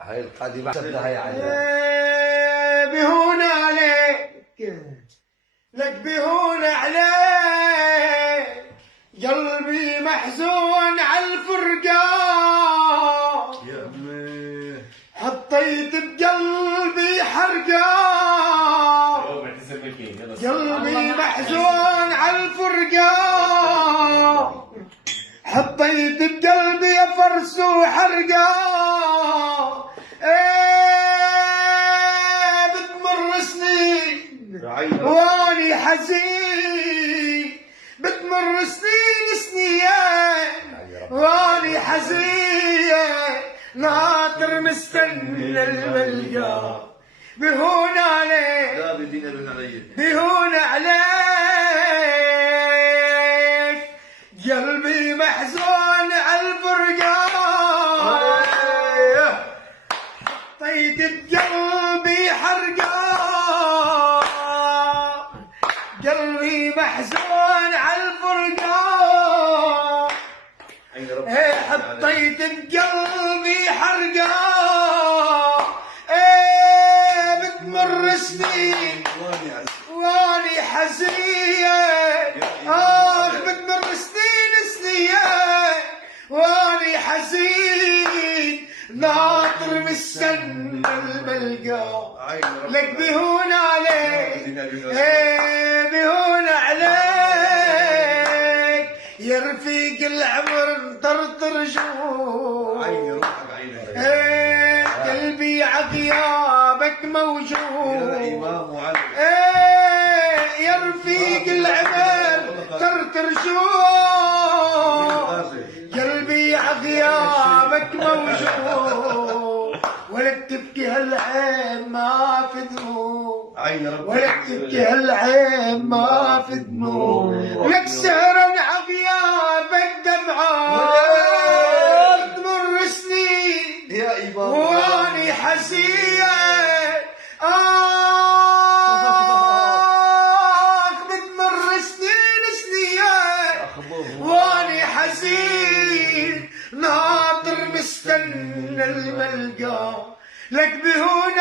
هاي القادمة حسبنا هاي عليها. بهون عليك لك بهون عليك قلبي محزون عالفرقان يا أمي حطيت بقلبي حرقان قلبي محزون عالفرقان حطيت بقلبي فرس وحرقان بتمر سنين واني حزين بتمر سنين واني حزين ناطر مستنى الملقى بهون عليك لا بدينا بهون عليك قلبي محزون عالفرقان حطيت بقلبي حرقان قلبي محزون عالفرقان حطيت بقلبي حرقان بتمر سنين واني حزين بتمر سنين واني حزين ناطر مستنى الملقى لك بهون عليك بهون عليك يا رفيق العمر انطرطر جوع قلبي عغيابك موجود يا رفيق العمر طرطر جوع قلبي عغيابك موجود ولا تبكي هالعين ما في دموع ولا تبكي هالعين ما في دموع لك سهرا عغيابك دمعات تمر سنين واني حزين بتمر سنين واني حزين ناطر مستنى الملقى لك بهون